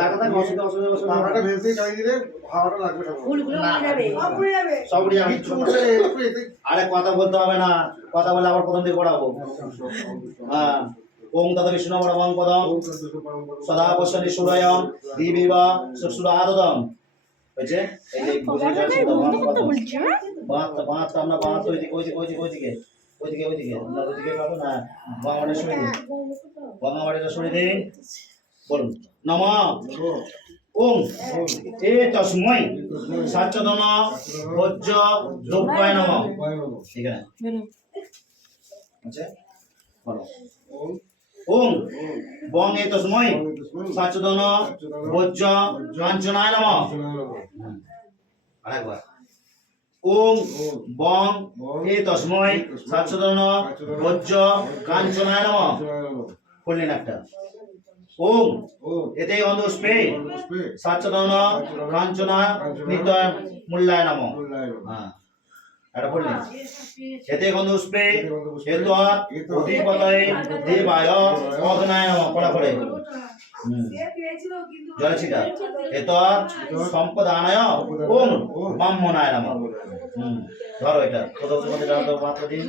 টাকাটা অসুবিধা টাকাটা ভেজে গাড়ি দিলে ভাড়াটা লাগবে সব। ফুলগুলো উড়ে যাবে সব উড়ে যাবে। কিচ্ছু উঠবে না, একটু এতে আরে কথা বলতে হবে না, কথা বলে আবার প্রথম থেকে পড়াবো। হ্যাঁ, ওং তদ বিষ্ণু পরমং পদম সদা পশ্যতি সূর্যং দিবিবা সুসুরাদদম। হয়েছে? এই যে বুঝে যাচ্ছে তো বাঁধ আমরা বাঁধ ওইদিকে আমরা ওইদিকে পাবো না, বাংলাটা সরে দিন, বাংলাটা সরে দিন। বলুন নম ওং এ তস্মৈ সচ্চদন ভোজ্য দ্রব্যায় নমঃ। এখানে আচ্ছা বলো ওং বং এ তস্মৈ সচ্চদন ভোজ্য কাঞ্চনায় নমঃ। আরেকবার ওং বং এ তস্মৈ সচ্চদন ভোজ্য কাঞ্চনায় নমঃ। বললেন একটা ওং এতে গন্ধপুষ্পে সচ্চদন কাঞ্চনা নিত্যয় মূল্যায় নমঃ। হ্যাঁ এটা বললেন এতে গন্ধপুষ্পে এতৎ অধিপতয়ে দেবায় অগ্নায় নমঃ। পড়া পড়ে জলে ছিটা এতৎ সম্পদানায় ওং ব্রাহ্মণায় নমঃ। ধরো এটা কোথাও তোমাদের মাত্র দিন।